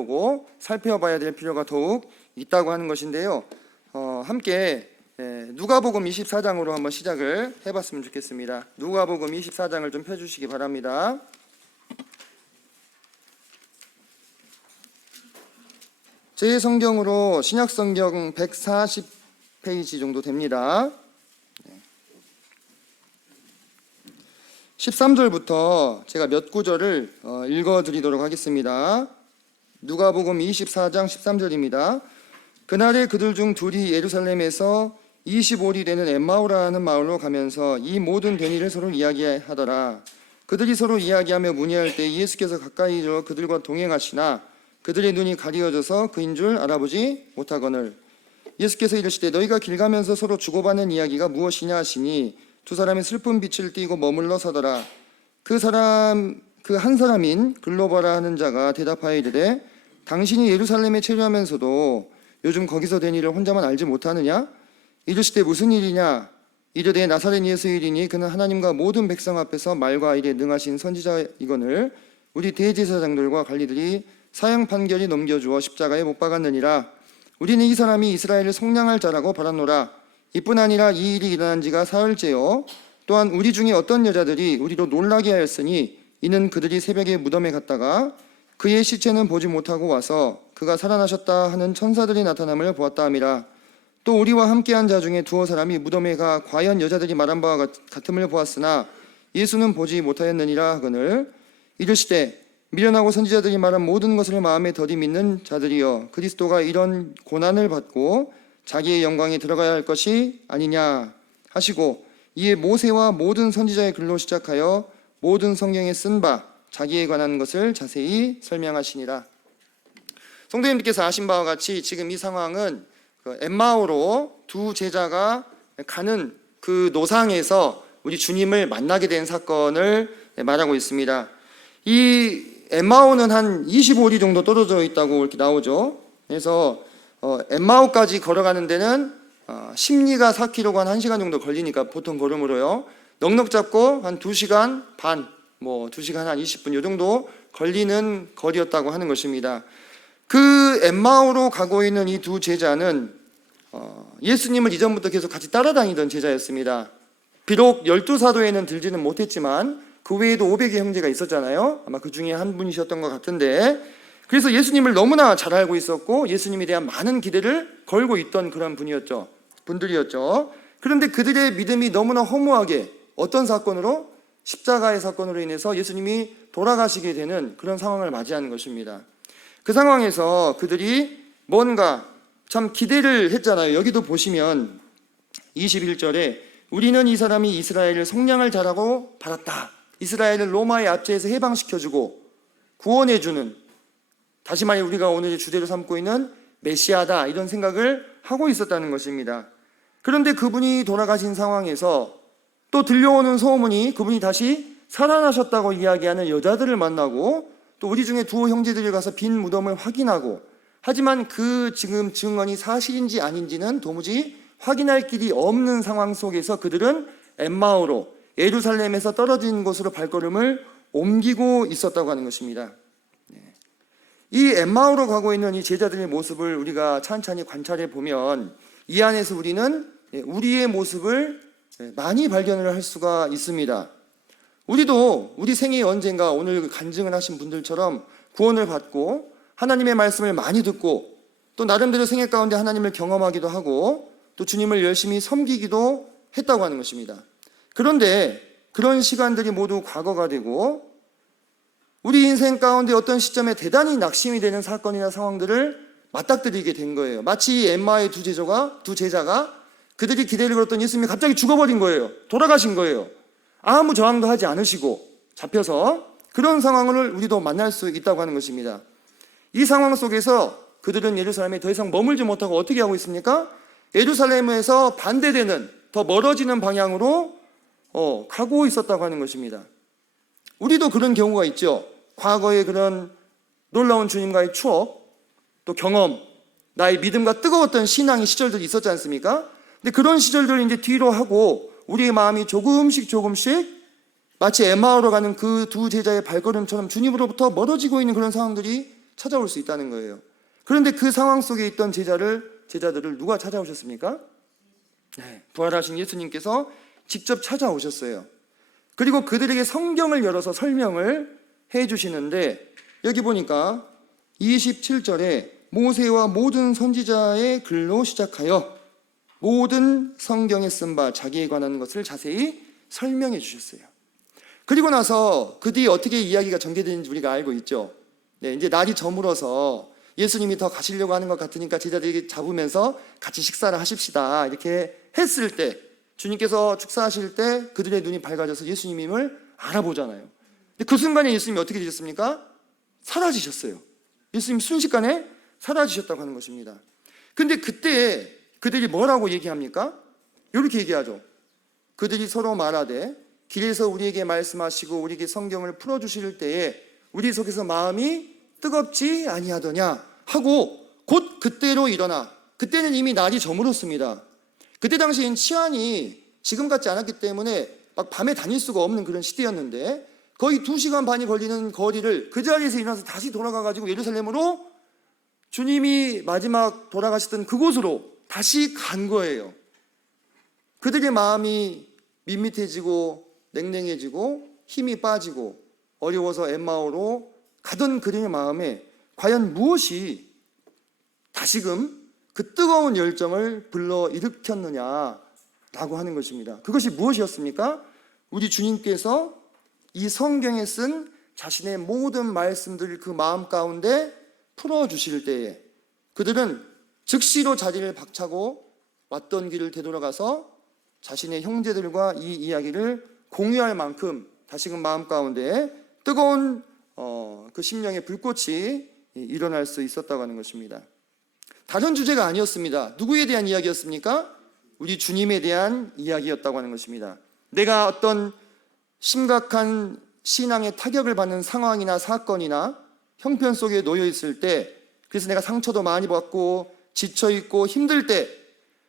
보고 살펴봐야 될 필요가 더욱 있다고 하는 것인데요. 함께 누가복음 24장으로 한번 시작을 해봤으면 좋겠습니다. 누가복음 24장을 좀 펴주시기 바랍니다. 제 성경으로 신약성경 140페이지 정도 됩니다. 13절부터 제가 몇 구절을 읽어드리도록 하겠습니다. 누가복음 24장 13절입니다. 그날에 그들 중 둘이 예루살렘에서 25리 되는 엠마오라는 마을로 가면서 이 모든 된 일을 서로 이야기하더라. 그들이 서로 이야기하며 문의할 때 예수께서 가까이 이르러 그들과 동행하시나 그들의 눈이 가리워져서 그인 줄 알아보지 못하거늘 예수께서 이르시되 너희가 길 가면서 서로 주고받는 이야기가 무엇이냐 하시니 두 사람이 슬픈 빛을 띠고 머물러 서더라. 그 한 사람인 글로바라 하는 자가 대답하여 이르되 당신이 예루살렘에 체류하면서도 요즘 거기서 된 일을 혼자만 알지 못하느냐? 이르시되 무슨 일이냐? 이르되 나사렛 예수의 일이니 그는 하나님과 모든 백성 앞에서 말과 일에 능하신 선지자이거늘 우리 대제사장들과 관리들이 사형 판결이 넘겨주어 십자가에 못 박았느니라. 우리는 이 사람이 이스라엘을 속량할 자라고 바랐노라. 이뿐 아니라 이 일이 일어난 지가 사흘째요. 또한 우리 중에 어떤 여자들이 우리로 놀라게 하였으니 이는 그들이 새벽에 무덤에 갔다가 그의 시체는 보지 못하고 와서 그가 살아나셨다 하는 천사들이 나타남을 보았다 함이라. 또 우리와 함께한 자 중에 두어 사람이 무덤에 가 과연 여자들이 말한 바와 같음을 보았으나 예수는 보지 못하였느니라 하거늘 이르시되 미련하고 선지자들이 말한 모든 것을 마음에 더디 믿는 자들이여 그리스도가 이런 고난을 받고 자기의 영광에 들어가야 할 것이 아니냐 하시고 이에 모세와 모든 선지자의 글로 시작하여 모든 성경에 쓴 바 자기에 관한 것을 자세히 설명하시니라. 성도님들께서 아신 바와 같이 지금 이 상황은 엠마오로 두 제자가 가는 그 노상에서 우리 주님을 만나게 된 사건을 말하고 있습니다. 이 엠마오는 한 25리 정도 떨어져 있다고 이렇게 나오죠. 그래서 엠마오까지 걸어가는 데는 심리가 4km고 한 1시간 정도 걸리니까 보통 걸음으로요. 넉넉 잡고 한 2시간 반, 2시간 한 20분 이 정도 걸리는 거리였다고 하는 것입니다. 그 엠마오로 가고 있는 이 두 제자는 예수님을 이전부터 계속 같이 따라다니던 제자였습니다. 비록 12사도에는 들지는 못했지만 그 외에도 500의 형제가 있었잖아요. 아마 그 중에 한 분이셨던 것 같은데 그래서 예수님을 너무나 잘 알고 있었고 예수님에 대한 많은 기대를 걸고 있던 그런 분들이었죠. 그런데 그들의 믿음이 너무나 허무하게 어떤 사건으로? 십자가의 사건으로 인해서 예수님이 돌아가시게 되는 그런 상황을 맞이하는 것입니다. 그 상황에서 그들이 뭔가 참 기대를 했잖아요. 여기도 보시면 21절에 우리는 이 사람이 이스라엘을 속량할 자라고 바랐다. 이스라엘을 로마의 압제에서 해방시켜주고 구원해주는, 다시 말해 우리가 오늘 주제로 삼고 있는 메시아다, 이런 생각을 하고 있었다는 것입니다. 그런데 그분이 돌아가신 상황에서 또 들려오는 소문이 그분이 다시 살아나셨다고 이야기하는 여자들을 만나고 또 우리 중에 두 형제들이 가서 빈 무덤을 확인하고, 하지만 그 지금 증언이 사실인지 아닌지는 도무지 확인할 길이 없는 상황 속에서 그들은 엠마오로, 예루살렘에서 떨어진 곳으로 발걸음을 옮기고 있었다고 하는 것입니다. 이 엠마오로 가고 있는 이 제자들의 모습을 우리가 찬찬히 관찰해 보면 이 안에서 우리는 우리의 모습을 많이 발견을 할 수가 있습니다. 우리도 우리 생애 언젠가 오늘 간증을 하신 분들처럼 구원을 받고 하나님의 말씀을 많이 듣고 또 나름대로 생애 가운데 하나님을 경험하기도 하고 또 주님을 열심히 섬기기도 했다고 하는 것입니다. 그런데 그런 시간들이 모두 과거가 되고 우리 인생 가운데 어떤 시점에 대단히 낙심이 되는 사건이나 상황들을 맞닥뜨리게 된 거예요. 마치 엠마의 두 제자가 그들이 기대를 걸었던 예수님이 갑자기 죽어버린 거예요. 돌아가신 거예요. 아무 저항도 하지 않으시고 잡혀서, 그런 상황을 우리도 만날 수 있다고 하는 것입니다. 이 상황 속에서 그들은 예루살렘에 더 이상 머물지 못하고 어떻게 하고 있습니까? 예루살렘에서 반대되는, 더 멀어지는 방향으로 가고 있었다고 하는 것입니다. 우리도 그런 경우가 있죠. 과거의 그런 놀라운 주님과의 추억, 또 경험, 나의 믿음과 뜨거웠던 신앙의 시절들이 있었지 않습니까? 근데 그런 시절들을 이제 뒤로 하고 우리의 마음이 조금씩 마치 엠마오로 가는 그 두 제자의 발걸음처럼 주님으로부터 멀어지고 있는 그런 상황들이 찾아올 수 있다는 거예요. 그런데 그 상황 속에 있던 제자들을 누가 찾아오셨습니까? 네, 부활하신 예수님께서 직접 찾아오셨어요. 그리고 그들에게 성경을 열어서 설명을 해주시는데, 여기 보니까 27절에 모세와 모든 선지자의 글로 시작하여 모든 성경에 쓴 바 자기에 관한 것을 자세히 설명해 주셨어요. 그리고 나서 그 뒤에 어떻게 이야기가 전개되는지 우리가 알고 있죠. 네, 이제 날이 저물어서 예수님이 더 가시려고 하는 것 같으니까 제자들이 잡으면서 같이 식사를 하십시다 이렇게 했을 때, 주님께서 축사하실 때 그들의 눈이 밝아져서 예수님임을 알아보잖아요. 근데 그 순간에 예수님이 어떻게 되셨습니까? 사라지셨어요. 예수님 순식간에 사라지셨다고 하는 것입니다. 근데 그때 그들이 뭐라고 얘기합니까? 이렇게 얘기하죠. 그들이 서로 말하되 길에서 우리에게 말씀하시고 우리에게 성경을 풀어주실 때에 우리 속에서 마음이 뜨겁지 아니하더냐 하고 곧 그때로 일어나, 그때는 이미 날이 저물었습니다. 그때 당시엔 치안이 지금 같지 않았기 때문에 막 밤에 다닐 수가 없는 그런 시대였는데 거의 2시간 반이 걸리는 거리를 그 자리에서 일어나서 다시 돌아가가지고 예루살렘으로, 주님이 마지막 돌아가셨던 그곳으로 다시 간 거예요. 그들의 마음이 밋밋해지고 냉랭해지고 힘이 빠지고 어려워서 엠마오로 가던 그들의 마음에 과연 무엇이 다시금 그 뜨거운 열정을 불러일으켰느냐라고 하는 것입니다. 그것이 무엇이었습니까? 우리 주님께서 이 성경에 쓴 자신의 모든 말씀들을 그 마음 가운데 풀어주실 때에 그들은 즉시로 자리를 박차고 왔던 길을 되돌아가서 자신의 형제들과 이 이야기를 공유할 만큼 다시금 마음 가운데 뜨거운 그 심령의 불꽃이 일어날 수 있었다고 하는 것입니다. 다른 주제가 아니었습니다. 누구에 대한 이야기였습니까? 우리 주님에 대한 이야기였다고 하는 것입니다. 내가 어떤 심각한 신앙의 타격을 받는 상황이나 사건이나 형편 속에 놓여 있을 때, 그래서 내가 상처도 많이 받고 지쳐있고 힘들 때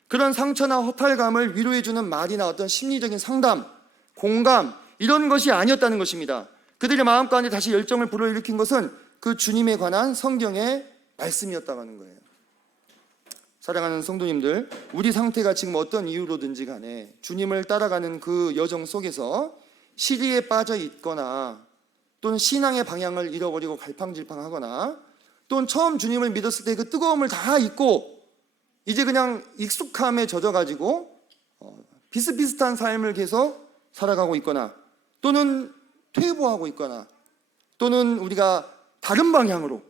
그런 상처나 허탈감을 위로해주는 말이나 어떤 심리적인 상담, 공감, 이런 것이 아니었다는 것입니다. 그들의 마음 가운데 다시 열정을 불러일으킨 것은 그 주님에 관한 성경의 말씀이었다고 하는 거예요. 사랑하는 성도님들, 우리 상태가 지금 어떤 이유로든지 간에 주님을 따라가는 그 여정 속에서 시리에 빠져 있거나 또는 신앙의 방향을 잃어버리고 갈팡질팡하거나 또는 처음 주님을 믿었을 때 그 뜨거움을 다 잊고 이제 그냥 익숙함에 젖어가지고 비슷비슷한 삶을 계속 살아가고 있거나 또는 퇴보하고 있거나 또는 우리가 다른 방향으로,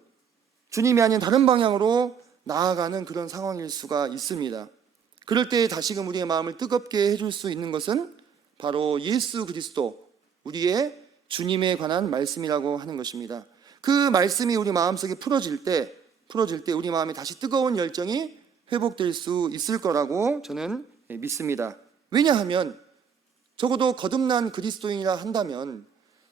주님이 아닌 다른 방향으로 나아가는 그런 상황일 수가 있습니다. 그럴 때 다시금 우리의 마음을 뜨겁게 해줄 수 있는 것은 바로 예수 그리스도, 우리의 주님에 관한 말씀이라고 하는 것입니다. 그 말씀이 우리 마음속에 풀어질 때 우리 마음에 다시 뜨거운 열정이 회복될 수 있을 거라고 저는 믿습니다. 왜냐하면 적어도 거듭난 그리스도인이라 한다면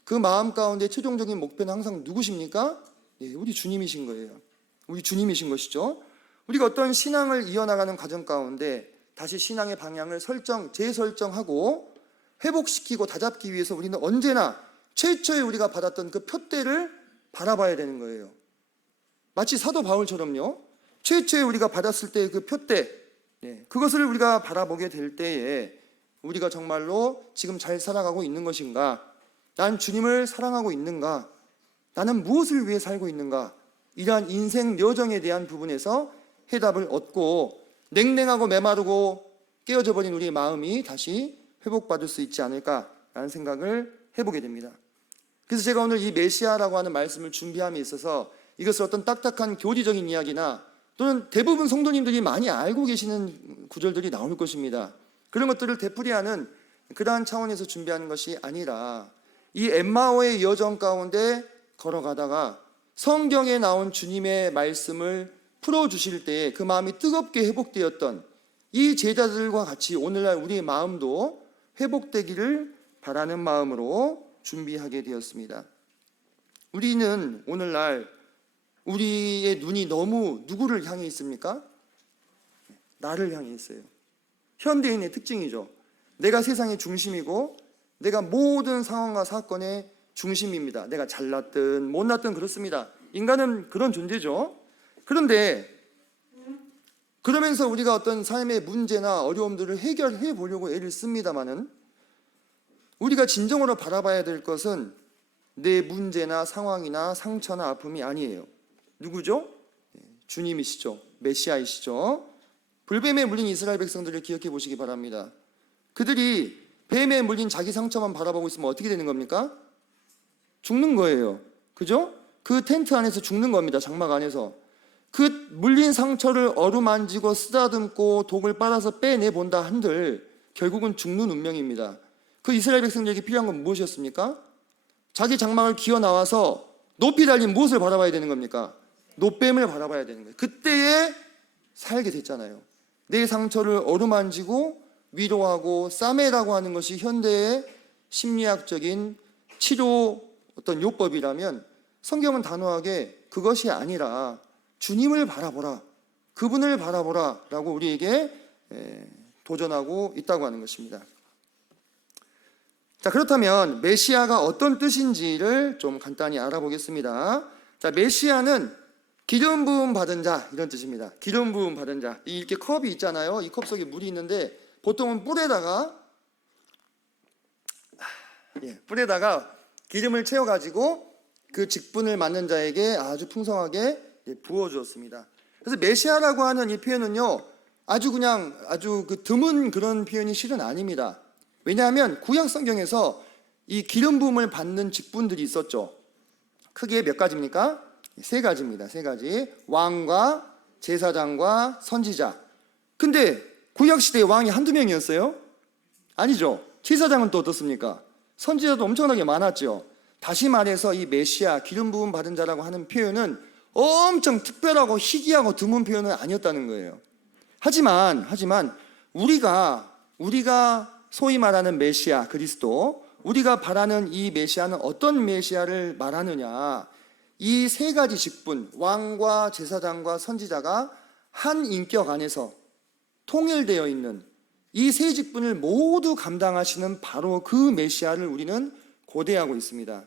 그 마음 가운데 최종적인 목표는 항상 누구십니까? 우리 주님이신 거예요. 우리 주님이신 것이죠. 우리가 어떤 신앙을 이어나가는 과정 가운데 다시 신앙의 방향을 재설정하고 회복시키고 다잡기 위해서 우리는 언제나 최초에 우리가 받았던 그 표대를 바라봐야 되는 거예요. 마치 사도 바울처럼요, 최초에 우리가 받았을 때 그 표대, 그것을 우리가 바라보게 될 때에 우리가 정말로 지금 잘 살아가고 있는 것인가, 난 주님을 사랑하고 있는가, 나는 무엇을 위해 살고 있는가, 이러한 인생 여정에 대한 부분에서 해답을 얻고 냉랭하고 메마르고 깨어져 버린 우리의 마음이 다시 회복받을 수 있지 않을까라는 생각을 해보게 됩니다. 그래서 제가 오늘 이 메시아라고 하는 말씀을 준비함에 있어서 이것을 어떤 딱딱한 교리적인 이야기나 또는 대부분 성도님들이 많이 알고 계시는 구절들이 나올 것입니다. 그런 것들을 되풀이하는 그러한 차원에서 준비하는 것이 아니라 이 엠마오의 여정 가운데 걸어가다가 성경에 나온 주님의 말씀을 풀어주실 때에 그 마음이 뜨겁게 회복되었던 이 제자들과 같이 오늘날 우리의 마음도 회복되기를 바라는 마음으로 준비하게 되었습니다. 우리는 오늘날 우리의 눈이 너무 누구를 향해 있습니까? 나를 향해 있어요. 현대인의 특징이죠. 내가 세상의 중심이고 내가 모든 상황과 사건의 중심입니다. 내가 잘났든 못났든 그렇습니다. 인간은 그런 존재죠. 그런데 그러면서 우리가 어떤 삶의 문제나 어려움들을 해결해 보려고 애를 씁니다마는 우리가 진정으로 바라봐야 될 것은 내 문제나 상황이나 상처나 아픔이 아니에요. 누구죠? 주님이시죠. 메시아이시죠. 불뱀에 물린 이스라엘 백성들을 기억해 보시기 바랍니다. 그들이 뱀에 물린 자기 상처만 바라보고 있으면 어떻게 되는 겁니까? 죽는 거예요. 그죠? 그 텐트 안에서 죽는 겁니다. 장막 안에서. 그 물린 상처를 어루만지고 쓰다듬고 독을 빨아서 빼내본다 한들 결국은 죽는 운명입니다. 그 이스라엘 백성들에게 필요한 건 무엇이었습니까? 자기 장막을 기어 나와서 높이 달린 무엇을 바라봐야 되는 겁니까? 노뱀을 바라봐야 되는 거예요. 그때에 살게 됐잖아요. 내 상처를 어루만지고 위로하고 싸매라고 하는 것이 현대의 심리학적인 치료 어떤 요법이라면 성경은 단호하게 그것이 아니라 주님을 바라보라, 그분을 바라보라 라고 우리에게 도전하고 있다고 하는 것입니다. 자, 그렇다면 메시아가 어떤 뜻인지를 좀 간단히 알아보겠습니다. 자, 메시아는 기름 부음 받은 자 이런 뜻입니다. 기름 부음 받은 자. 이렇게 컵이 있잖아요. 이 컵 속에 물이 있는데 보통은 뿔에다가 기름을 채워가지고 그 직분을 맡는 자에게 아주 풍성하게 부어주었습니다. 그래서 메시아라고 하는 이 표현은요, 아주 그 드문 그런 표현이 실은 아닙니다. 왜냐하면 구약 성경에서 이 기름 부음을 받는 직분들이 있었죠. 크게 몇 가지입니까? 세 가지입니다. 세 가지. 왕과 제사장과 선지자. 근데 구약 시대에 왕이 한두 명이었어요? 아니죠. 제사장은 또 어떻습니까? 선지자도 엄청나게 많았죠. 다시 말해서 이 메시아, 기름 부음 받은 자라고 하는 표현은 엄청 특별하고 희귀하고 드문 표현은 아니었다는 거예요. 하지만 우리가 소위 말하는 메시아 그리스도, 우리가 바라는 이 메시아는 어떤 메시아를 말하느냐? 이 세 가지 직분, 왕과 제사장과 선지자가 한 인격 안에서 통일되어 있는 이 세 직분을 모두 감당하시는 바로 그 메시아를 우리는 고대하고 있습니다.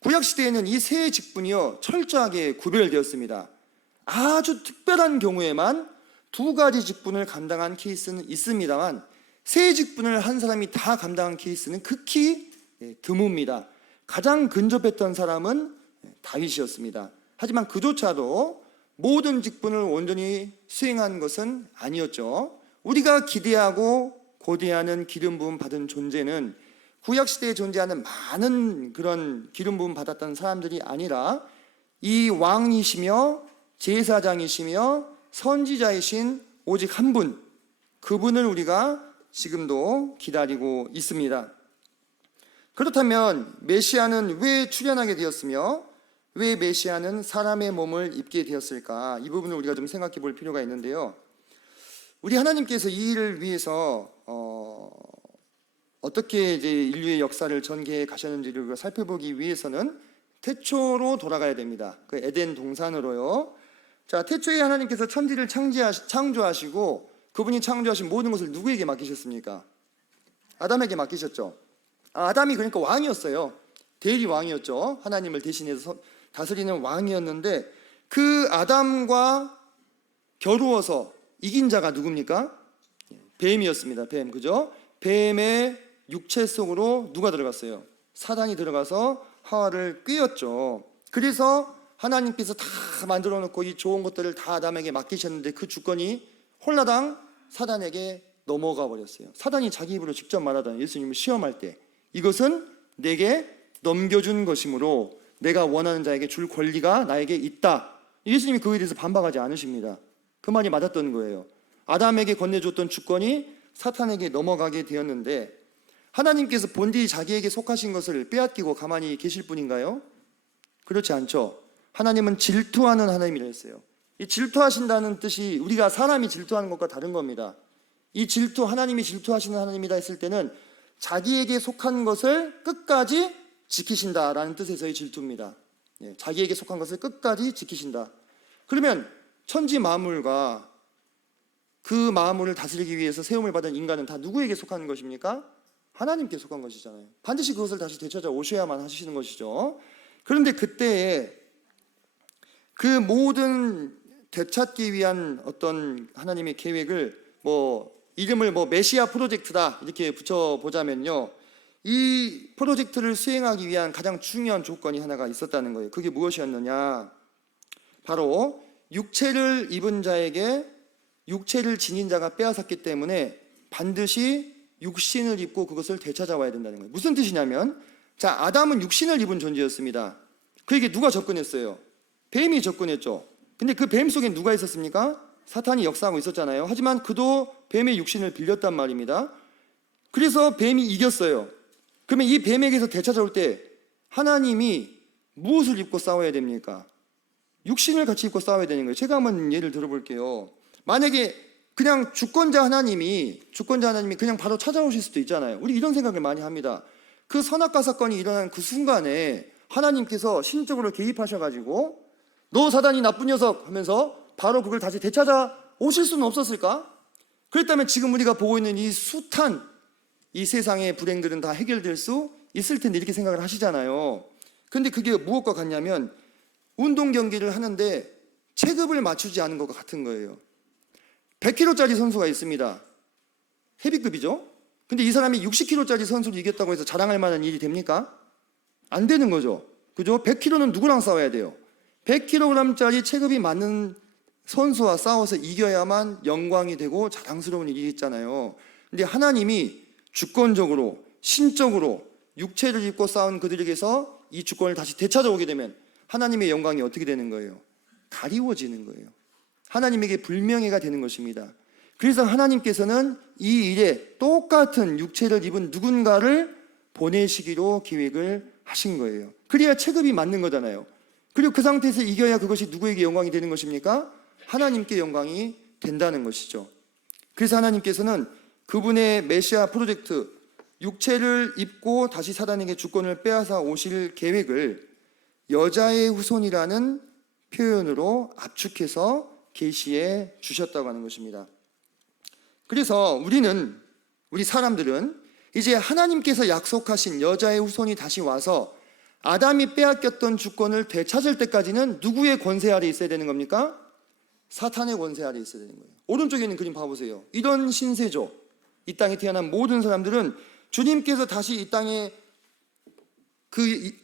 구약 시대에는 이 세 직분이요 철저하게 구별되었습니다. 아주 특별한 경우에만 두 가지 직분을 감당한 케이스는 있습니다만 세 직분을 한 사람이 다 감당한 케이스는 극히 드뭅니다. 가장 근접했던 사람은 다윗이었습니다. 하지만 그조차도 모든 직분을 온전히 수행한 것은 아니었죠. 우리가 기대하고 고대하는 기름 부음 받은 존재는 구약 시대에 존재하는 많은 그런 기름 부음 받았던 사람들이 아니라 이 왕이시며 제사장이시며 선지자이신 오직 한 분, 그분을 우리가 지금도 기다리고 있습니다. 그렇다면 메시아는 왜 출현하게 되었으며 왜 메시아는 사람의 몸을 입게 되었을까? 이 부분을 우리가 좀 생각해 볼 필요가 있는데요. 우리 하나님께서 이 일을 위해서 어떻게 이제 인류의 역사를 전개해 가셨는지를 살펴보기 위해서는 태초로 돌아가야 됩니다. 그 에덴 동산으로요. 자, 태초에 하나님께서 천지를 창조하시고 그분이 창조하신 모든 것을 누구에게 맡기셨습니까? 아담에게 맡기셨죠. 아담이 그러니까 왕이었어요. 대리 왕이었죠. 하나님을 대신해서 다스리는 왕이었는데 그 아담과 겨루어서 이긴 자가 누굽니까? 뱀이었습니다. 뱀, 그죠? 뱀의 육체 속으로 누가 들어갔어요? 사단이 들어가서 하와를 꿰었죠. 그래서 하나님께서 다 만들어 놓고 이 좋은 것들을 다 아담에게 맡기셨는데 그 주권이 홀라당 사단에게 넘어가 버렸어요. 사단이 자기 입으로 직접 말하던 예수님을 시험할 때 이것은 내게 넘겨준 것이므로 내가 원하는 자에게 줄 권리가 나에게 있다. 예수님이 그에 대해서 반박하지 않으십니다. 그 말이 맞았던 거예요. 아담에게 건네줬던 주권이 사탄에게 넘어가게 되었는데 하나님께서 본디 자기에게 속하신 것을 빼앗기고 가만히 계실 분인가요? 그렇지 않죠. 하나님은 질투하는 하나님이라 했어요. 이 질투하신다는 뜻이 우리가 사람이 질투하는 것과 다른 겁니다. 이 질투, 하나님이 질투하시는 하나님이다 했을 때는 자기에게 속한 것을 끝까지 지키신다라는 뜻에서의 질투입니다. 자기에게 속한 것을 끝까지 지키신다. 그러면 천지 만물과 그 만물을 다스리기 위해서 세움을 받은 인간은 다 누구에게 속한 것입니까? 하나님께 속한 것이잖아요. 반드시 그것을 다시 되찾아 오셔야만 하시는 것이죠. 그런데 그때에 그 모든 되찾기 위한 어떤 하나님의 계획을 이름을 메시아 프로젝트다 이렇게 붙여보자면요, 이 프로젝트를 수행하기 위한 가장 중요한 조건이 하나가 있었다는 거예요. 그게 무엇이었느냐? 바로 육체를 입은 자에게 육체를 지닌 자가 빼앗았기 때문에 반드시 육신을 입고 그것을 되찾아와야 된다는 거예요. 무슨 뜻이냐면, 자, 아담은 육신을 입은 존재였습니다. 그에게 누가 접근했어요? 뱀이 접근했죠. 근데 그 뱀 속에 누가 있었습니까? 사탄이 역사하고 있었잖아요. 하지만 그도 뱀의 육신을 빌렸단 말입니다. 그래서 뱀이 이겼어요. 그러면 이 뱀에게서 되찾아올 때 하나님이 무엇을 입고 싸워야 됩니까? 육신을 같이 입고 싸워야 되는 거예요. 제가 한번 예를 들어볼게요. 만약에 그냥 주권자 하나님이 그냥 바로 찾아오실 수도 있잖아요. 우리 이런 생각을 많이 합니다. 그 선악과 사건이 일어난 그 순간에 하나님께서 신적으로 개입하셔가지고 너 사단이 나쁜 녀석 하면서 바로 그걸 다시 되찾아 오실 수는 없었을까? 그랬다면 지금 우리가 보고 있는 이 숱한 이 세상의 불행들은 다 해결될 수 있을 텐데 이렇게 생각을 하시잖아요. 근데 그게 무엇과 같냐면, 운동 경기를 하는데 체급을 맞추지 않은 것과 같은 거예요. 100kg짜리 선수가 있습니다. 헤비급이죠. 근데 이 사람이 60kg짜리 선수를 이겼다고 해서 자랑할 만한 일이 됩니까? 안 되는 거죠. 그죠? 100kg는 누구랑 싸워야 돼요? 100kg짜리 체급이 맞는 선수와 싸워서 이겨야만 영광이 되고 자랑스러운 일이 있잖아요. 근데 하나님이 주권적으로 신적으로 육체를 입고 싸운 그들에게서 이 주권을 다시 되찾아오게 되면 하나님의 영광이 어떻게 되는 거예요? 가리워지는 거예요. 하나님에게 불명예가 되는 것입니다. 그래서 하나님께서는 이 일에 똑같은 육체를 입은 누군가를 보내시기로 계획을 하신 거예요. 그래야 체급이 맞는 거잖아요. 그리고 그 상태에서 이겨야 그것이 누구에게 영광이 되는 것입니까? 하나님께 영광이 된다는 것이죠. 그래서 하나님께서는 그분의 메시아 프로젝트, 육체를 입고 다시 사단에게 주권을 빼앗아 오실 계획을 여자의 후손이라는 표현으로 압축해서 계시해 주셨다고 하는 것입니다. 그래서 우리 사람들은 이제 하나님께서 약속하신 여자의 후손이 다시 와서 아담이 빼앗겼던 주권을 되찾을 때까지는 누구의 권세 아래 있어야 되는 겁니까? 사탄의 권세 아래 있어야 되는 거예요. 오른쪽에 있는 그림 봐보세요. 이런 신세죠. 이 땅에 태어난 모든 사람들은 주님께서 다시 이 땅에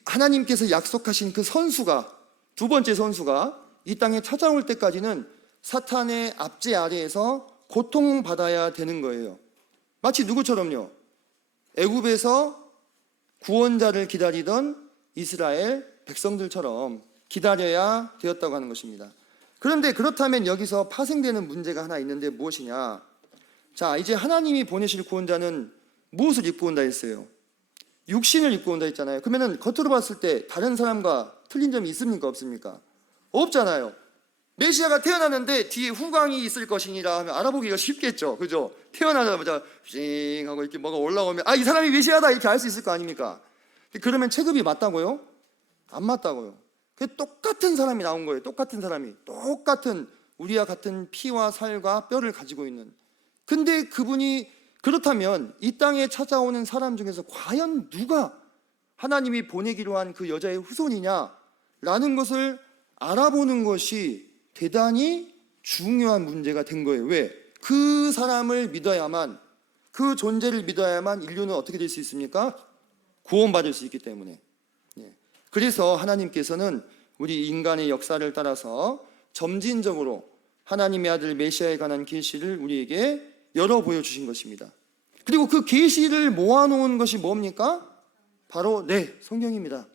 하나님께서 약속하신 그 선수가, 두 번째 선수가 이 땅에 찾아올 때까지는 사탄의 압제 아래에서 고통받아야 되는 거예요. 마치 누구처럼요? 애굽에서 구원자를 기다리던 이스라엘 백성들처럼 기다려야 되었다고 하는 것입니다. 그런데 그렇다면 여기서 파생되는 문제가 하나 있는데 무엇이냐? 자, 이제 하나님이 보내실 구원자는 무엇을 입고 온다 했어요? 육신을 입고 온다 했잖아요. 그러면 겉으로 봤을 때 다른 사람과 틀린 점이 있습니까? 없습니까? 없잖아요. 메시아가 태어났는데 뒤에 후광이 있을 것이니라 하면 알아보기가 쉽겠죠. 그죠? 태어나자마자 싱 하고 이렇게 뭐가 올라오면 이 사람이 메시아다 이렇게 알 수 있을 거 아닙니까? 그러면 체급이 맞다고요? 안 맞다고요. 똑같은 사람이 나온 거예요. 똑같은 사람이. 똑같은 우리와 같은 피와 살과 뼈를 가지고 있는. 근데 그분이 그렇다면 이 땅에 찾아오는 사람 중에서 과연 누가 하나님이 보내기로 한 그 여자의 후손이냐라는 것을 알아보는 것이 대단히 중요한 문제가 된 거예요. 왜? 그 사람을 믿어야만, 그 존재를 믿어야만 인류는 어떻게 될 수 있습니까? 구원받을 수 있기 때문에. 그래서 하나님께서는 우리 인간의 역사를 따라서 점진적으로 하나님의 아들 메시아에 관한 계시를 우리에게 열어 보여주신 것입니다. 그리고 그 계시를 모아놓은 것이 뭡니까? 바로 성경입니다.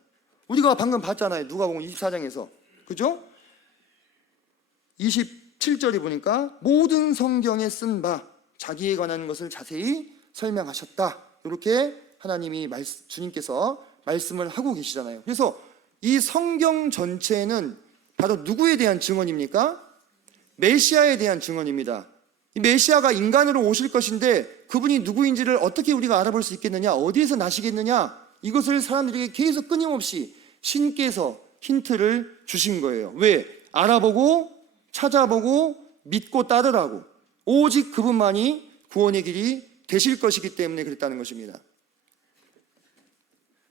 우리가 방금 봤잖아요. 누가복음 24장에서. 그죠? 27절에 보니까 모든 성경에 쓴 바 자기에 관한 것을 자세히 설명하셨다. 이렇게 하나님이 주님께서 말씀을 하고 계시잖아요. 그래서 이 성경 전체는 바로 누구에 대한 증언입니까? 메시아에 대한 증언입니다. 이 메시아가 인간으로 오실 것인데 그분이 누구인지를 어떻게 우리가 알아볼 수 있겠느냐? 어디에서 나시겠느냐? 이것을 사람들에게 계속 끊임없이 신께서 힌트를 주신 거예요. 왜? 알아보고 찾아보고 믿고 따르라고. 오직 그분만이 구원의 길이 되실 것이기 때문에 그랬다는 것입니다.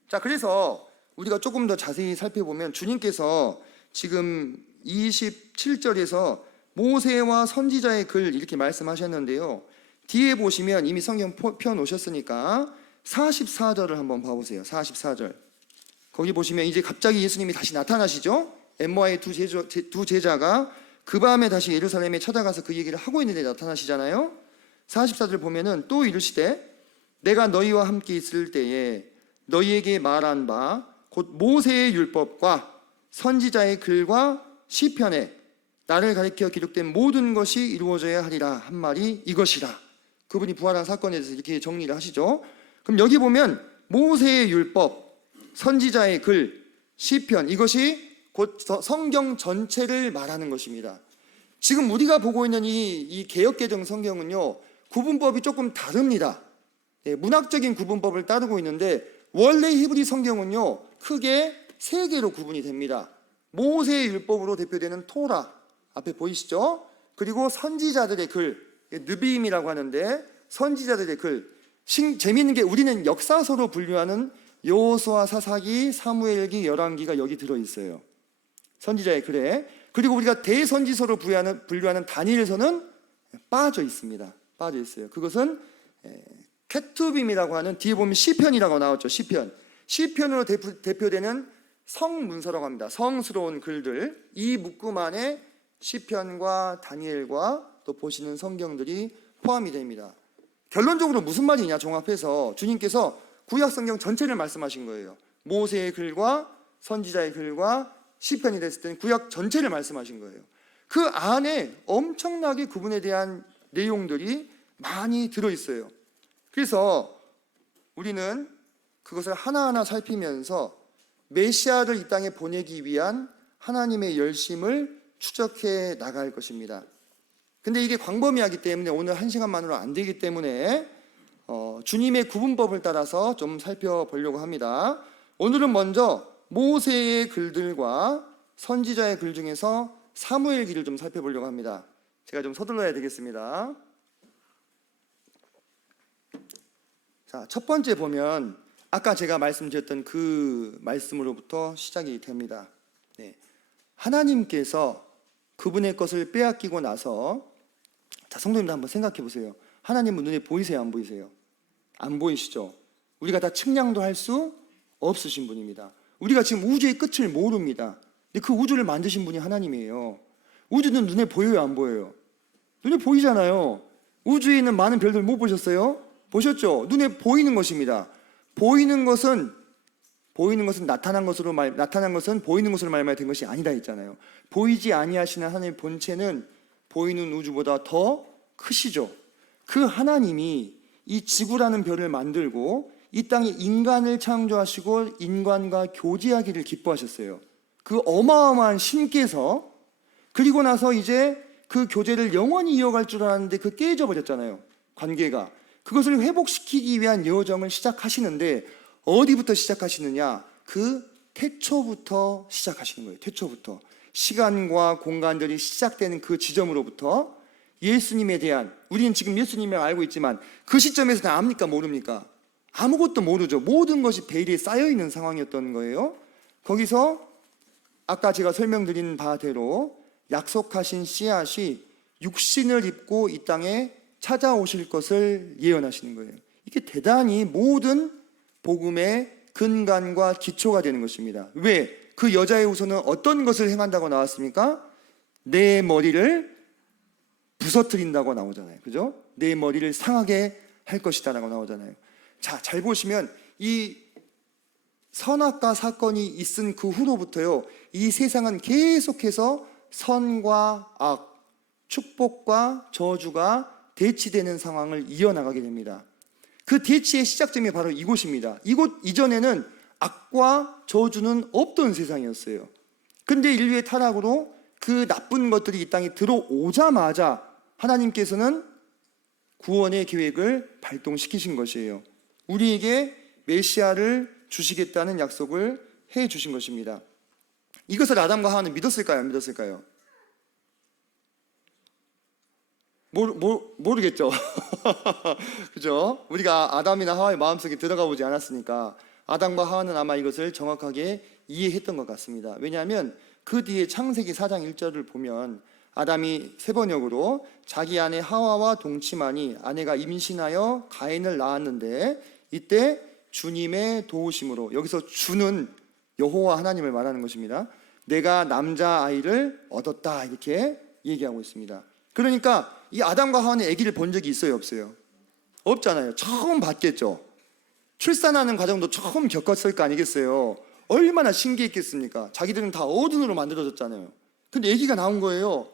자, 그래서 우리가 조금 더 자세히 살펴보면 주님께서 지금 27절에서 모세와 선지자의 글 이렇게 말씀하셨는데요. 뒤에 보시면 이미 성경 펴놓으셨으니까 44절을 한번 봐보세요. 44절. 거기 보시면 이제 갑자기 예수님이 다시 나타나시죠. 엠마오의 두 제자가 그 밤에 다시 예루살렘에 찾아가서 그 얘기를 하고 있는데 나타나시잖아요. 44절 보면은 또 이르시되 내가 너희와 함께 있을 때에 너희에게 말한 바 곧 모세의 율법과 선지자의 글과 시편에 나를 가리켜 기록된 모든 것이 이루어져야 하리라 한 말이 이것이라. 그분이 부활한 사건에 대해서 이렇게 정리를 하시죠. 그럼 여기 보면 모세의 율법, 선지자의 글, 시편, 이것이 곧 성경 전체를 말하는 것입니다. 지금 우리가 보고 있는 이 개역개정 성경은요, 구분법이 조금 다릅니다. 문학적인 구분법을 따르고 있는데 원래 히브리 성경은요 크게 세 개로 구분이 됩니다. 모세의 율법으로 대표되는 토라 앞에 보이시죠? 그리고 선지자들의 글, 느비임이라고 하는데 선지자들의 글. 재미있는 게 우리는 역사서로 분류하는 여호수아, 사사기, 사무엘기, 열왕기가 여기 들어있어요. 선지자의 글에. 그리고 우리가 대선지서로 분류하는 다니엘서는 빠져 있습니다. 빠져 있어요. 그것은 케투빔이라고 하는, 뒤에 보면 시편이라고 나왔죠. 시편으로 대표되는 성문서라고 합니다. 성스러운 글들, 이 묶음 안에 시편과 다니엘과 또 보시는 성경들이 포함이 됩니다. 결론적으로 무슨 말이냐 종합해서 주님께서 구약 성경 전체를 말씀하신 거예요. 모세의 글과 선지자의 글과 시편이 됐을 때는 구약 전체를 말씀하신 거예요. 그 안에 엄청나게 그분에 대한 내용들이 많이 들어있어요. 그래서 우리는 그것을 하나하나 살피면서 메시아를 이 땅에 보내기 위한 하나님의 열심을 추적해 나갈 것입니다. 근데 이게 광범위하기 때문에 오늘 1시간만으로 안 되기 때문에 주님의 구분법을 따라서 좀 살펴보려고 합니다. 오늘은 먼저 모세의 글들과 선지자의 글 중에서 사무엘기를 좀 살펴보려고 합니다. 제가 좀 서둘러야 되겠습니다. 자, 첫 번째 보면 아까 제가 말씀드렸던 그 말씀으로부터 시작이 됩니다. 네. 하나님께서 그분의 것을 빼앗기고 나서, 자, 성도님들 한번 생각해 보세요. 하나님은 눈에 보이세요, 안 보이세요? 안 보이시죠? 우리가 다 측량도 할 수 없으신 분입니다. 우리가 지금 우주의 끝을 모릅니다. 근데 그 우주를 만드신 분이 하나님이에요. 우주는 눈에 보여요, 안 보여요? 눈에 보이잖아요. 우주에 있는 많은 별들 못 보셨어요? 보셨죠? 눈에 보이는 것입니다. 보이는 것은 나타난 것은 보이는 것으로 말미암아 된 것이 아니다 했잖아요. 보이지 아니하시는 하나님의 본체는 보이는 우주보다 더 크시죠. 그 하나님이 이 지구라는 별을 만들고 이 땅에 인간을 창조하시고 인간과 교제하기를 기뻐하셨어요. 그 어마어마한 신께서, 그리고 나서 이제 그 교제를 영원히 이어갈 줄 알았는데 그 깨져버렸잖아요. 관계가. 그것을 회복시키기 위한 여정을 시작하시는데 어디부터 시작하시느냐? 그 태초부터 시작하시는 거예요. 태초부터. 시간과 공간들이 시작되는 그 지점으로부터 예수님에 대한, 우리는 지금 예수님을 알고 있지만 그 시점에서는 압니까? 모릅니까? 아무것도 모르죠. 모든 것이 베일에 쌓여있는 상황이었던 거예요. 거기서 아까 제가 설명드린 바대로 약속하신 씨앗이 육신을 입고 이 땅에 찾아오실 것을 예언하시는 거예요. 이게 대단히 모든 복음의 근간과 기초가 되는 것입니다. 왜? 그 여자의 후손은 어떤 것을 행한다고 나왔습니까? 내 머리를 부서뜨린다고 나오잖아요. 그죠? 내 머리를 상하게 할 것이다 라고 나오잖아요. 자, 잘 보시면 이 선악과 사건이 있은 그 후로부터요, 이 세상은 계속해서 선과 악, 축복과 저주가 대치되는 상황을 이어나가게 됩니다. 그 대치의 시작점이 바로 이곳입니다. 이곳 이전에는 악과 저주는 없던 세상이었어요. 근데 인류의 타락으로 그 나쁜 것들이 이 땅에 들어오자마자 하나님께서는 구원의 계획을 발동시키신 것이에요. 우리에게 메시아를 주시겠다는 약속을 해 주신 것입니다. 이것을 아담과 하와는 믿었을까요? 안 믿었을까요? 모르겠죠. 그죠? 우리가 아담이나 하와의 마음속에 들어가 보지 않았으니까 아담과 하와는 아마 이것을 정확하게 이해했던 것 같습니다. 왜냐하면 그 뒤에 창세기 4장 1절을 보면 아담이 세 번역으로 자기 아내 하와와 동침하니 아내가 임신하여 가인을 낳았는데 이때 주님의 도우심으로, 여기서 주는 여호와 하나님을 말하는 것입니다. 내가 남자아이를 얻었다 이렇게 얘기하고 있습니다. 그러니까 이 아담과 하와는 아기를 본 적이 있어요, 없어요? 없잖아요. 처음 봤겠죠. 출산하는 과정도 처음 겪었을 거 아니겠어요? 얼마나 신기했겠습니까? 자기들은 다 어른으로 만들어졌잖아요. 근데 아기가 나온 거예요.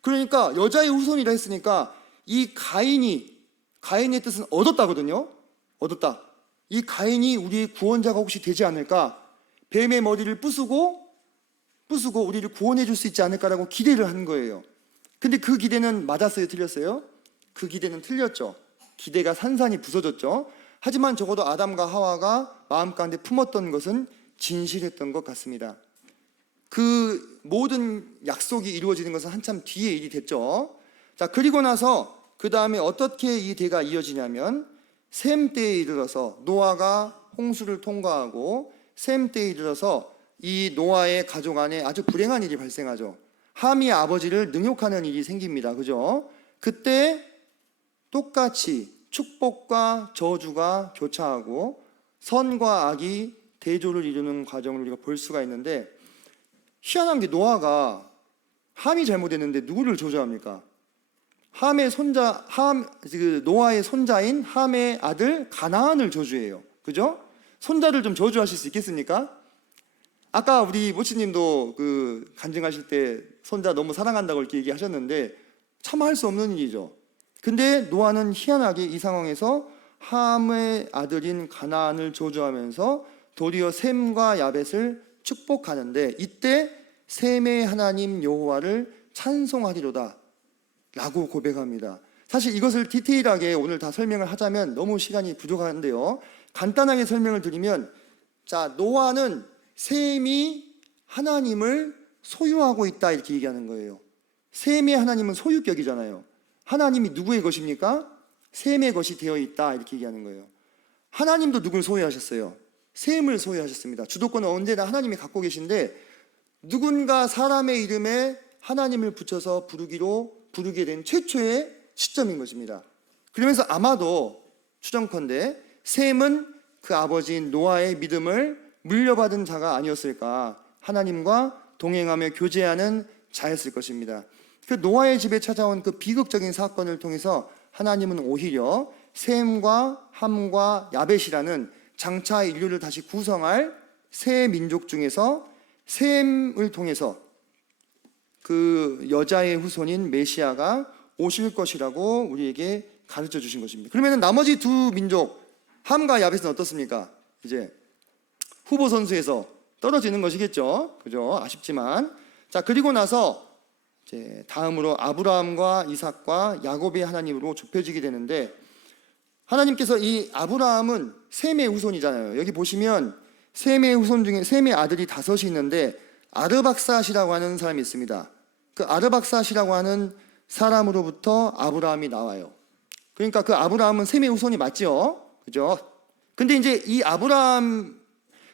그러니까 여자의 후손이라 했으니까 이 가인의 뜻은 얻었다거든요. 얻었다. 이 가인이 우리의 구원자가 혹시 되지 않을까? 뱀의 머리를 부수고 우리를 구원해 줄 수 있지 않을까라고 기대를 한 거예요. 근데 그 기대는 맞았어요, 틀렸어요? 그 기대는 틀렸죠. 기대가 산산이 부서졌죠. 하지만 적어도 아담과 하와가 마음 가운데 품었던 것은 진실했던 것 같습니다. 그 모든 약속이 이루어지는 것은 한참 뒤의 일이 됐죠. 자, 그리고 나서 그 다음에 어떻게 이 대가 이어지냐면 셈 때에 이르러서 노아가 홍수를 통과하고 셈 때에 이르러서 이 노아의 가족 안에 아주 불행한 일이 발생하죠. 함이 아버지를 능욕하는 일이 생깁니다. 그죠? 그때 똑같이 축복과 저주가 교차하고 선과 악이 대조를 이루는 과정을 우리가 볼 수가 있는데, 희한한 게 노아가 함이 잘못했는데 누구를 저주합니까? 노아의 손자인 함의 아들 가나안을 저주해요. 그죠? 손자를 좀 저주하실 수 있겠습니까? 아까 우리 모치님도 간증하실 때 손자 너무 사랑한다고 이렇게 얘기하셨는데 참 할 수 없는 일이죠. 근데 노아는 희한하게 이 상황에서 함의 아들인 가나안을 저주하면서 도리어 셈과 야벳을 축복하는데, 이때 셈의 하나님 여호와를 찬송하리로다 라고 고백합니다. 사실 이것을 디테일하게 오늘 다 설명을 하자면 너무 시간이 부족한데요, 간단하게 설명을 드리면, 자, 노아는 셈이 하나님을 소유하고 있다 이렇게 얘기하는 거예요. 셈의 하나님은 소유격이잖아요. 하나님이 누구의 것입니까? 셈의 것이 되어 있다 이렇게 얘기하는 거예요. 하나님도 누굴 소유하셨어요? 셈을 소유하셨습니다. 주도권은 언제나 하나님이 갖고 계신데, 누군가 사람의 이름에 하나님을 붙여서 부르게 된 최초의 시점인 것입니다. 그러면서 아마도 추정컨대 셈은 그 아버지인 노아의 믿음을 물려받은 자가 아니었을까, 하나님과 동행하며 교제하는 자였을 것입니다. 그 노아의 집에 찾아온 그 비극적인 사건을 통해서 하나님은 오히려 셈과 함과 야벳이라는 장차 인류를 다시 구성할 새 민족 중에서 셈을 통해서 그 여자의 후손인 메시아가 오실 것이라고 우리에게 가르쳐 주신 것입니다. 그러면 나머지 두 민족 함과 야벳은 어떻습니까? 이제 후보 선수에서 떨어지는 것이겠죠. 그죠? 아쉽지만. 자, 그리고 나서 이제 다음으로 아브라함과 이삭과 야곱의 하나님으로 좁혀지게 되는데, 하나님께서 이 아브라함은 셈의 후손이잖아요. 여기 보시면 셈의 후손 중에 셈의 아들이 5이 있는데 아르박사시라고 하는 사람이 있습니다. 그 아르박사시라고 하는 사람으로부터 아브라함이 나와요. 그러니까 그 아브라함은 셈의 후손이 맞죠? 그죠? 근데 이제 이 아브라함,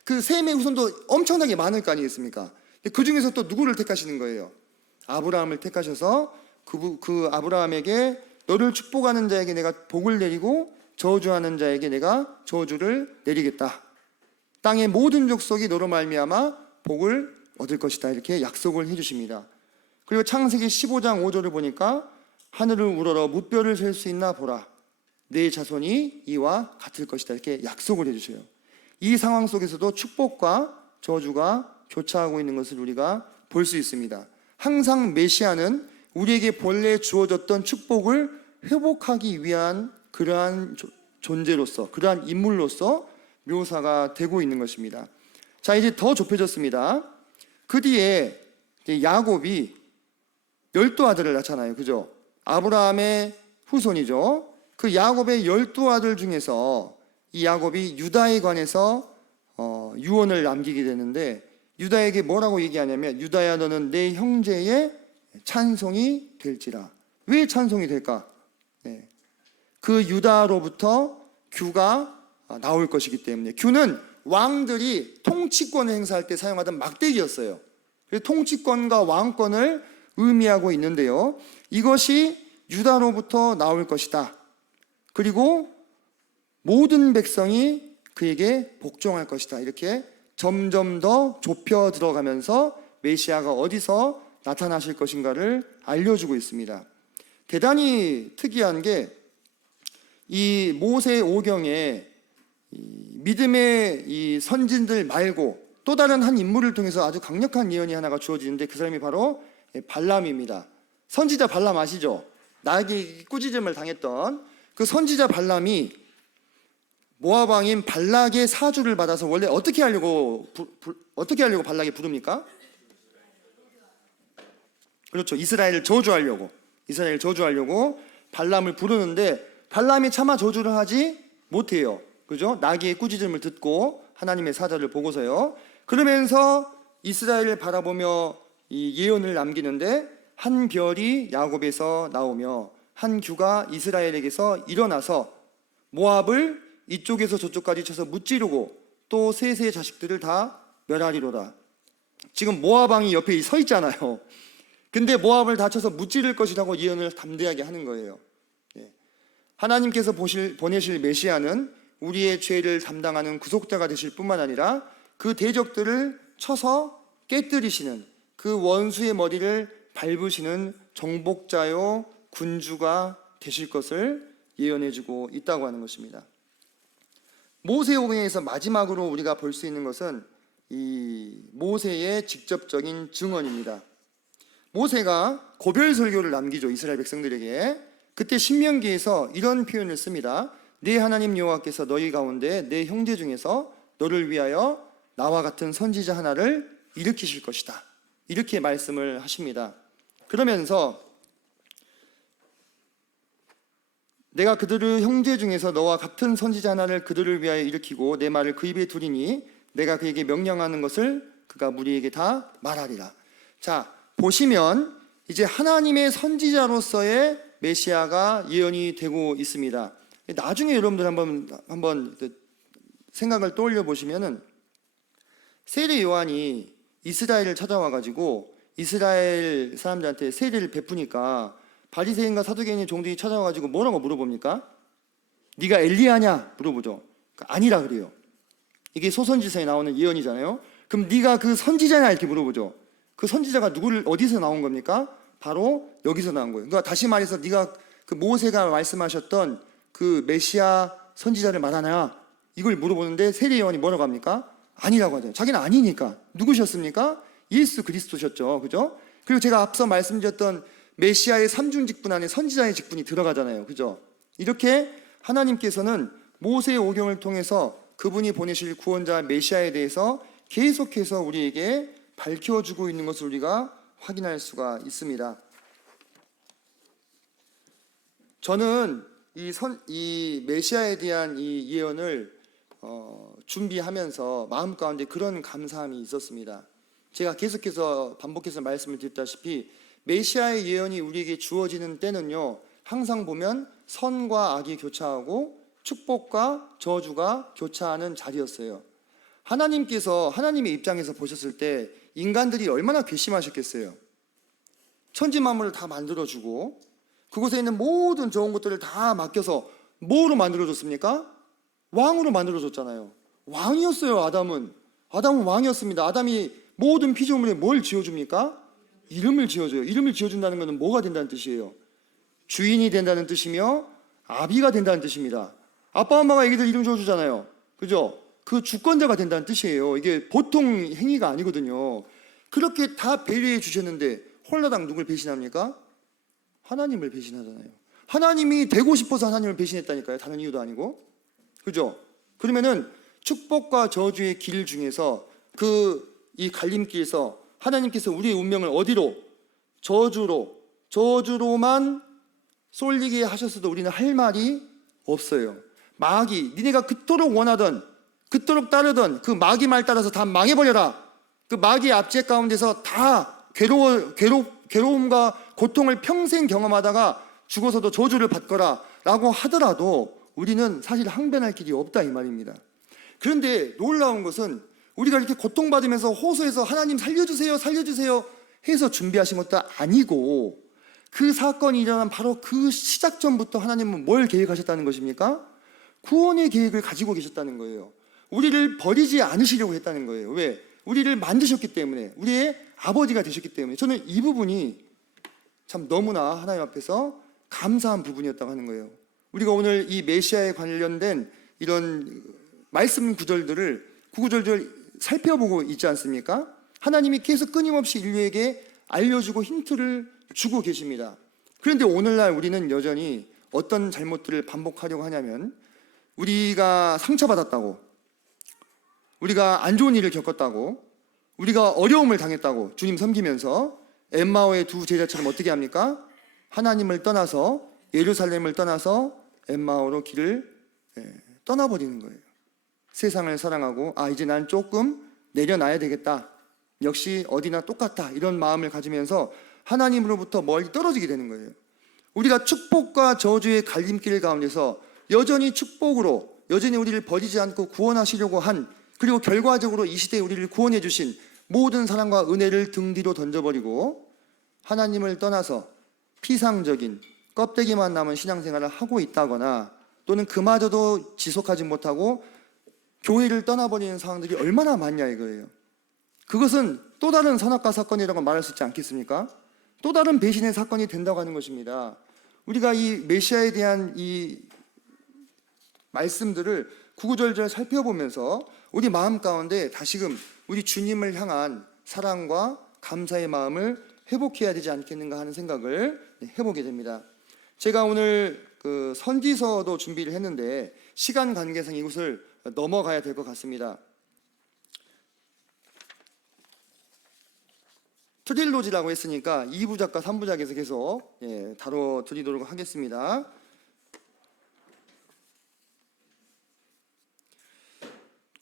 그 셈의 후손도 엄청나게 많을 거 아니겠습니까? 그 중에서 또 누구를 택하시는 거예요? 아브라함을 택하셔서 그 아브라함에게 너를 축복하는 자에게 내가 복을 내리고 저주하는 자에게 내가 저주를 내리겠다. 땅의 모든 족속이 너로 말미암아 복을 얻을 것이다. 이렇게 약속을 해주십니다. 그리고 창세기 15장 5절을 보니까 하늘을 우러러 무뼈를 셀 수 있나 보라. 내 자손이 이와 같을 것이다. 이렇게 약속을 해주셔요. 이 상황 속에서도 축복과 저주가 교차하고 있는 것을 우리가 볼 수 있습니다. 항상 메시아는 우리에게 본래 주어졌던 축복을 회복하기 위한 그러한 존재로서, 그러한 인물로서 묘사가 되고 있는 것입니다. 자, 이제 더 좁혀졌습니다. 그 뒤에 야곱이 12아들을 낳잖아요. 그죠? 아브라함의 후손이죠. 그 야곱의 12아들 중에서 이 야곱이 유다에 관해서 유언을 남기게 되는데, 유다에게 뭐라고 얘기하냐면, 유다야 너는 내 형제의 찬송이 될지라. 왜 찬송이 될까? 네. 그 유다로부터 규가 나올 것이기 때문에. 규는 왕들이 통치권을 행사할 때 사용하던 막대기였어요. 통치권과 왕권을 의미하고 있는데요. 이것이 유다로부터 나올 것이다. 그리고 모든 백성이 그에게 복종할 것이다. 이렇게 점점 더 좁혀 들어가면서 메시아가 어디서 나타나실 것인가를 알려주고 있습니다. 대단히 특이한 게 이 모세 오경에 믿음의 이 선진들 말고 또 다른 한 인물을 통해서 아주 강력한 예언이 하나가 주어지는데 그 사람이 바로 발람입니다. 선지자 발람 아시죠? 나에게 꾸짖음을 당했던 그 선지자 발람이 모압 왕인 발락의 사주를 받아서 원래 어떻게 하려고 발락이 부릅니까? 그렇죠. 이스라엘을 저주하려고 발람을 부르는데 발람이 차마 저주를 하지 못해요. 그죠? 나귀의 꾸짖음을 듣고 하나님의 사자를 보고서요. 그러면서 이스라엘을 바라보며 이 예언을 남기는데 한 별이 야곱에서 나오며 한 규가 이스라엘에게서 일어나서 모압을 이쪽에서 저쪽까지 쳐서 무찌르고 또 셋의 자식들을 다 멸하리로다. 지금 모압 왕이 옆에 서 있잖아요. 근데 모압을 다 쳐서 무찌를 것이라고 예언을 담대하게 하는 거예요. 하나님께서 보내실 메시아는 우리의 죄를 담당하는 구속자가 되실 뿐만 아니라 그 대적들을 쳐서 깨뜨리시는, 그 원수의 머리를 밟으시는 정복자요 군주가 되실 것을 예언해주고 있다고 하는 것입니다. 모세오경에서 마지막으로 우리가 볼 수 있는 것은 이 모세의 직접적인 증언입니다. 모세가 고별 설교를 남기죠. 이스라엘 백성들에게. 그때 신명기에서 이런 표현을 씁니다. 네 하나님 여호와께서 너희 가운데 내 형제 중에서 너를 위하여 나와 같은 선지자 하나를 일으키실 것이다. 이렇게 말씀을 하십니다. 그러면서 내가 그들의 형제 중에서 너와 같은 선지자 하나를 그들을 위하여 일으키고 내 말을 그 입에 두리니 내가 그에게 명령하는 것을 그가 무리에게 다 말하리라. 자, 보시면 이제 하나님의 선지자로서의 메시아가 예언이 되고 있습니다. 나중에 여러분들 한번 생각을 떠올려 보시면은 세례 요한이 이스라엘을 찾아와 가지고 이스라엘 사람들한테 세례를 베푸니까 바리새인과 사두개인의 종들이 찾아와 가지고 뭐라고 물어봅니까? 네가 엘리야냐? 물어보죠. 아니라 그래요. 이게 소선지서에 나오는 예언이잖아요. 그럼 네가 그 선지자냐? 이렇게 물어보죠. 그 선지자가 누구를 어디서 나온 겁니까? 바로 여기서 나온 거예요. 그러니까 다시 말해서 네가 그 모세가 말씀하셨던 그 메시아 선지자를 말하냐? 이걸 물어보는데 세례 요한이 뭐라고 합니까? 아니라고 하죠. 자기는 아니니까. 누구셨습니까? 예수 그리스도셨죠. 그죠? 그리고 제가 앞서 말씀드렸던 메시아의 삼중 직분 안에 선지자의 직분이 들어가잖아요. 그죠? 이렇게 하나님께서는 모세의 오경을 통해서 그분이 보내실 구원자 메시아에 대해서 계속해서 우리에게 밝혀주고 있는 것을 우리가 확인할 수가 있습니다. 저는 이 메시아에 대한 이 예언을 준비하면서 마음 가운데 그런 감사함이 있었습니다. 제가 계속해서 반복해서 말씀을 드렸다시피 메시아의 예언이 우리에게 주어지는 때는요, 항상 보면 선과 악이 교차하고 축복과 저주가 교차하는 자리였어요. 하나님께서 하나님의 입장에서 보셨을 때 인간들이 얼마나 괘씸하셨겠어요. 천지 만물을 다 만들어주고 그곳에 있는 모든 좋은 것들을 다 맡겨서 뭐로 만들어줬습니까? 왕으로 만들어줬잖아요. 왕이었어요. 아담은 왕이었습니다. 아담이 모든 피조물에 뭘 지어줍니까? 이름을 지어줘요. 이름을 지어준다는 것은 뭐가 된다는 뜻이에요? 주인이 된다는 뜻이며 아비가 된다는 뜻입니다. 아빠 엄마가 애기들 이름 지어주잖아요. 그죠? 그 주권자가 된다는 뜻이에요. 이게 보통 행위가 아니거든요. 그렇게 다 배려해 주셨는데 홀라당 누굴 배신합니까? 하나님을 배신하잖아요. 하나님이 되고 싶어서 하나님을 배신했다니까요. 다른 이유도 아니고. 그죠? 그러면은 축복과 저주의 길 중에서 이 갈림길에서 하나님께서 우리의 운명을 어디로? 저주로만 쏠리게 하셨어도 우리는 할 말이 없어요. 마귀, 니네가 그토록 원하던, 그토록 따르던 그 마귀 말 따라서 다 망해버려라. 그 마귀의 압제 가운데서 다 괴로움과 고통을 평생 경험하다가 죽어서도 저주를 받거라 라고 하더라도 우리는 사실 항변할 길이 없다 이 말입니다. 그런데 놀라운 것은 우리가 이렇게 고통받으면서 호소해서 하나님 살려주세요, 살려주세요 해서 준비하신 것도 아니고, 그 사건이 일어난 바로 그 시작 전부터 하나님은 뭘 계획하셨다는 것입니까? 구원의 계획을 가지고 계셨다는 거예요. 우리를 버리지 않으시려고 했다는 거예요. 왜? 우리를 만드셨기 때문에, 우리의 아버지가 되셨기 때문에. 저는 이 부분이 참 너무나 하나님 앞에서 감사한 부분이었다고 하는 거예요. 우리가 오늘 이 메시아에 관련된 이런 말씀 구절들을 구구절절 살펴보고 있지 않습니까? 하나님이 계속 끊임없이 인류에게 알려주고 힌트를 주고 계십니다. 그런데 오늘날 우리는 여전히 어떤 잘못들을 반복하려고 하냐면, 우리가 상처받았다고, 우리가 안 좋은 일을 겪었다고, 우리가 어려움을 당했다고 주님 섬기면서 엠마오의 두 제자처럼 어떻게 합니까? 하나님을 떠나서, 예루살렘을 떠나서 엠마오로 길을 떠나버리는 거예요. 세상을 사랑하고 이제 난 조금 내려놔야 되겠다, 역시 어디나 똑같다, 이런 마음을 가지면서 하나님으로부터 멀리 떨어지게 되는 거예요. 우리가 축복과 저주의 갈림길 가운데서 여전히 축복으로, 여전히 우리를 버리지 않고 구원하시려고 한, 그리고 결과적으로 이 시대에 우리를 구원해 주신 모든 사랑과 은혜를 등 뒤로 던져버리고 하나님을 떠나서 피상적인 껍데기만 남은 신앙생활을 하고 있다거나, 또는 그마저도 지속하지 못하고 교회를 떠나버리는 상황들이 얼마나 많냐 이거예요. 그것은 또 다른 선악과 사건이라고 말할 수 있지 않겠습니까? 또 다른 배신의 사건이 된다고 하는 것입니다. 우리가 이 메시아에 대한 이 말씀들을 구구절절 살펴보면서 우리 마음 가운데 다시금 우리 주님을 향한 사랑과 감사의 마음을 회복해야 되지 않겠는가 하는 생각을 해보게 됩니다. 제가 오늘 그 선지서도 준비를 했는데 시간 관계상 이곳을 넘어가야 될 것 같습니다. 트릴로지라고 했으니까 2부작과 3부작에서 계속 다뤄드리도록 하겠습니다.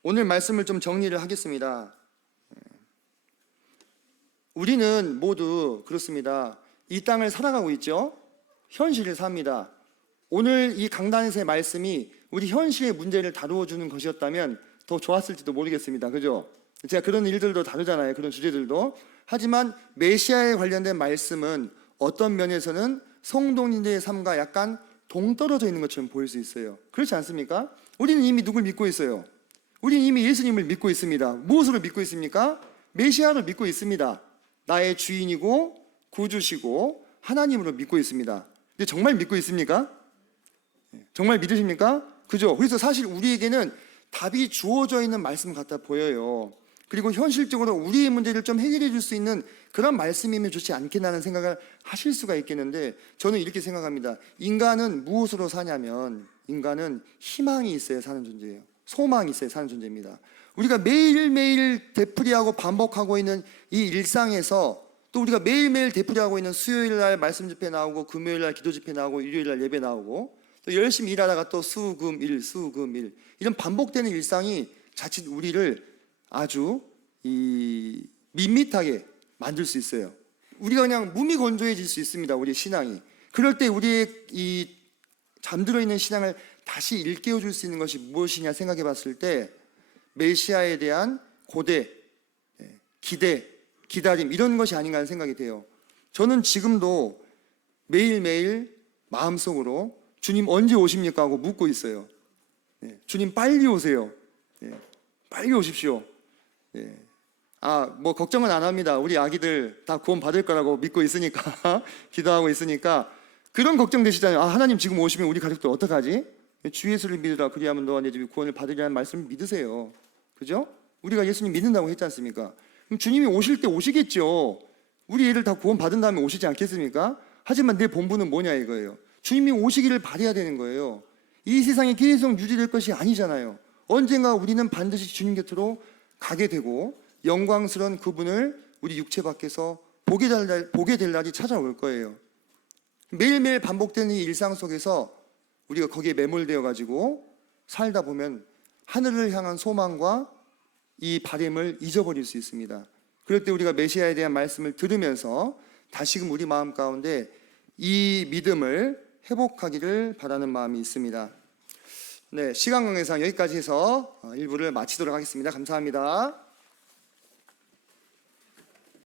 오늘 말씀을 좀 정리를 하겠습니다. 우리는 모두 그렇습니다. 이 땅을 살아가고 있죠. 현실을 삽니다. 오늘 이 강단에서의 말씀이 우리 현실의 문제를 다루어 주는 것이었다면 더 좋았을지도 모르겠습니다. 그죠? 제가 그런 일들도 다루잖아요. 그런 주제들도. 하지만 메시아에 관련된 말씀은 어떤 면에서는 성도님들의 삶과 약간 동떨어져 있는 것처럼 보일 수 있어요. 그렇지 않습니까? 우리는 이미 누굴 믿고 있어요? 우리는 이미 예수님을 믿고 있습니다. 무엇으로 믿고 있습니까? 메시아를 믿고 있습니다. 나의 주인이고 구주시고 하나님으로 믿고 있습니다. 근데 정말 믿고 있습니까? 정말 믿으십니까? 그죠? 그래서 사실 우리에게는 답이 주어져 있는 말씀 같아 보여요. 그리고 현실적으로 우리의 문제를 좀 해결해 줄 수 있는 그런 말씀이면 좋지 않겠나는 생각을 하실 수가 있겠는데, 저는 이렇게 생각합니다. 인간은 무엇으로 사냐면, 인간은 희망이 있어야 사는 존재예요. 소망이 있어야 사는 존재입니다. 우리가 매일매일 되풀이하고 반복하고 있는 이 일상에서, 또 우리가 매일매일 되풀이하고 있는 수요일 날 말씀 집회 나오고, 금요일 날 기도 집회 나오고, 일요일 날 예배 나오고, 또 열심히 일하다가 또 수금일 이런 반복되는 일상이 자칫 우리를 아주 밋밋하게 만들 수 있어요. 우리가 그냥 무미건조해질 수 있습니다. 우리의 신앙이. 그럴 때 우리의 이 잠들어 있는 신앙을 다시 일깨워 줄 수 있는 것이 무엇이냐 생각해 봤을 때, 메시아에 대한 고대, 기대, 기다림, 이런 것이 아닌가 하는 생각이 돼요. 저는 지금도 매일매일 마음속으로 주님 언제 오십니까 하고 묻고 있어요. 주님 빨리 오세요. 빨리 오십시오. 뭐 걱정은 안 합니다. 우리 아기들 다 구원 받을 거라고 믿고 있으니까 기도하고 있으니까 그런 걱정 되시잖아요. 하나님 지금 오시면 우리 가족들 어떡하지? 주 예수를 믿으라 그리하면 너와 내 집이 구원을 받으리라는 말씀을 믿으세요. 그죠? 우리가 예수님 믿는다고 했지 않습니까? 그럼 주님이 오실 때 오시겠죠. 우리 애들 다 구원 받은 다음에 오시지 않겠습니까? 하지만 내 본분은 뭐냐 이거예요. 주님이 오시기를 바라야 되는 거예요. 이 세상이 계속 유지될 것이 아니잖아요. 언젠가 우리는 반드시 주님 곁으로 가게 되고 영광스러운 그분을 우리 육체 밖에서 보게 될 날이 찾아올 거예요. 매일매일 반복되는 이 일상 속에서 우리가 거기에 매몰되어 가지고 살다 보면 하늘을 향한 소망과 이 바람을 잊어버릴 수 있습니다. 그럴 때 우리가 메시아에 대한 말씀을 들으면서 다시금 우리 마음 가운데 이 믿음을 회복하기를 바라는 마음이 있습니다. 시간 관계상 여기까지 해서 일부를 마치도록 하겠습니다. 감사합니다.